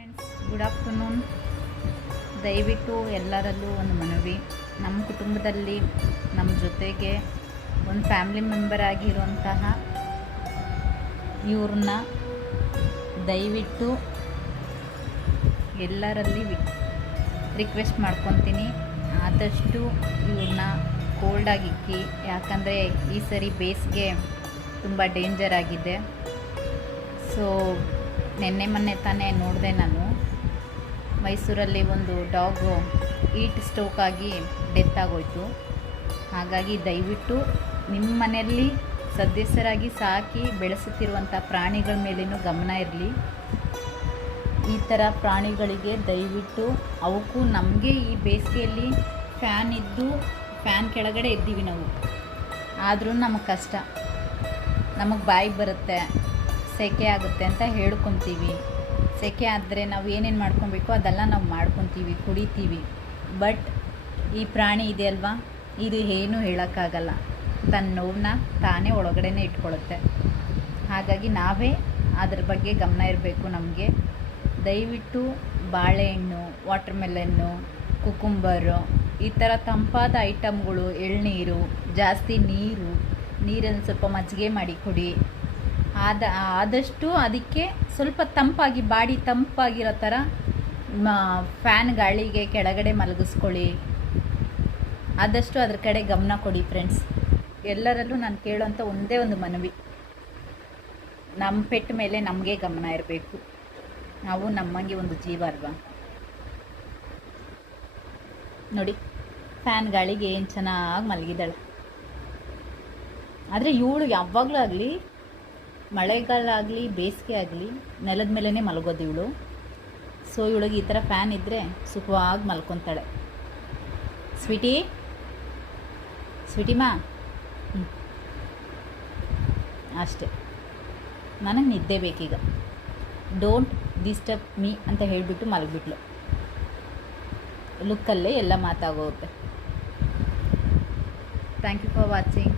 Friends, good afternoon. ದಯವಿಟ್ಟು ಎಲ್ಲರಲ್ಲೂ ಒಂದು ಮನವಿ, ನಮ್ಮ ಕುಟುಂಬದಲ್ಲಿ ನಮ್ಮ ಜೊತೆಗೆ ಒಂದು ಫ್ಯಾಮಿಲಿ ಮೆಂಬರ್ ಆಗಿರುವಂತಹ ಇವ್ರನ್ನ ದಯವಿಟ್ಟು ಎಲ್ಲರಲ್ಲಿ ರಿಕ್ವೆಸ್ಟ್ ಮಾಡ್ಕೊತೀನಿ, ಆದಷ್ಟು ಇವ್ರನ್ನ ಕೋಲ್ಡಾಗಿಕ್ಕಿ. ಯಾಕಂದರೆ ಈ ಸರಿ ಬೇಸಿಗೆ ತುಂಬ ಡೇಂಜರ್ ಆಗಿದೆ. ಸೊ ಮೊನ್ನೆ ತಾನೇ ನೋಡಿದೆ ನಾನು, ಮೈಸೂರಲ್ಲಿ ಒಂದು ಡಾಗು ಈಟ್ ಸ್ಟ್ರೋಕ್ ಆಗಿ ಡೆತ್ ಆಗೋಯ್ತು. ಹಾಗಾಗಿ ದಯವಿಟ್ಟು ನಿಮ್ಮ ಮನೆಯಲ್ಲಿ ಸದಸ್ಯರಾಗಿ ಸಾಕಿ ಬೆಳೆಸುತ್ತಿರುವಂಥ ಪ್ರಾಣಿಗಳ ಮೇಲೇನೂ ಗಮನ ಇರಲಿ. ಈ ಥರ ಪ್ರಾಣಿಗಳಿಗೆ ದಯವಿಟ್ಟು ಅವಕ್ಕೂ ನಮಗೆ ಈ ಬೇಸಿಗೆಯಲ್ಲಿ ಫ್ಯಾನ್ ಇದ್ದು ಫ್ಯಾನ್ ಕೆಳಗಡೆ ಇದ್ದೀವಿ ನಾವು, ಆದರೂ ನಮಗೆ ಕಷ್ಟ, ನಮಗೆ ಬಾಯಿಗೆ ಬರುತ್ತೆ, ಸೆಕೆ ಆಗುತ್ತೆ ಅಂತ ಹೇಳ್ಕೊತೀವಿ. ಸೆಕೆ ಆದರೆ ನಾವು ಏನೇನು ಮಾಡ್ಕೊಬೇಕು ಅದೆಲ್ಲ ನಾವು ಮಾಡ್ಕೊತೀವಿ, ಕುಡಿತೀವಿ. ಬಟ್ ಈ ಪ್ರಾಣಿ ಇದೆಯಲ್ವಾ, ಇದು ಏನೂ ಹೇಳೋಕ್ಕಾಗಲ್ಲ, ತನ್ನ ನೋವನ್ನ ತಾನೇ ಒಳಗಡೆನೇ ಇಟ್ಕೊಳ್ಳುತ್ತೆ. ಹಾಗಾಗಿ ನಾವೇ ಅದ್ರ ಬಗ್ಗೆ ಗಮನ ಇರಬೇಕು. ನಮಗೆ ದಯವಿಟ್ಟು ಬಾಳೆಹಣ್ಣು, ವಾಟರ್ ಮೆಲನ್ನು, ಕುಕುಂಬರು, ಈ ಥರ ತಂಪಾದ ಐಟಮ್ಗಳು, ಎಳ್ನೀರು, ಜಾಸ್ತಿ ನೀರನ್ನು ಸ್ವಲ್ಪ ಮಜ್ಜಿಗೆ ಮಾಡಿ ಕುಡಿ. ಆದಷ್ಟು ಅದಕ್ಕೆ ಸ್ವಲ್ಪ ತಂಪಾಗಿ, ಬಾಡಿ ತಂಪಾಗಿರೋ ಥರ ಫ್ಯಾನ್ ಗಾಳಿಗೆ ಕೆಳಗಡೆ ಮಲಗಿಸ್ಕೊಳ್ಳಿ. ಆದಷ್ಟು ಅದ್ರ ಕಡೆ ಗಮನ ಕೊಡಿ ಫ್ರೆಂಡ್ಸ್. ಎಲ್ಲರಲ್ಲೂ ನಾನು ಕೇಳೋಂಥ ಒಂದೇ ಒಂದು ಮನವಿ, ನಮ್ಮ ಪೆಟ್ಟ ಮೇಲೆ ನಮಗೆ ಗಮನ ಇರಬೇಕು. ನಾವು ನಮ್ಮಂಗೆ ಒಂದು ಜೀವ ಅಲ್ವಾ. ನೋಡಿ, ಫ್ಯಾನ್ ಗಾಳಿಗೆ ಏನು ಚೆನ್ನಾಗಿ ಮಲಗಿದ್ದಾಳೆ. ಆದರೆ ಇವಳು ಯಾವಾಗಲೂ ಆಗಲಿ, ಮಳೆಗಾಲ ಆಗಲಿ ಬೇಸಿಗೆ ಆಗಲಿ, ನೆಲದ ಮೇಲೇ ಮಲಗೋದು ಇವಳು. ಸೊ ಇವಳಿಗೆ ಈ ಥರ ಫ್ಯಾನ್ ಇದ್ದರೆ ಸುಖವಾಗಿ ಮಲ್ಕೊತಾಳೆ. ಸ್ವೀಟಿಮಾ ಅಷ್ಟೇ, ನನಗೆ ನಿದ್ದೆ ಬೇಕೀಗ, ಡೋಂಟ್ ಡಿಸ್ಟರ್ಬ್ ಮೀ ಅಂತ ಹೇಳಿಬಿಟ್ಟು ಮಲಗಿಬಿಟ್ಲು. ಲುಕ್ಕಲ್ಲೇ ಎಲ್ಲ ಮಾತಾಗೋಗುತ್ತೆ. Thank you for watching.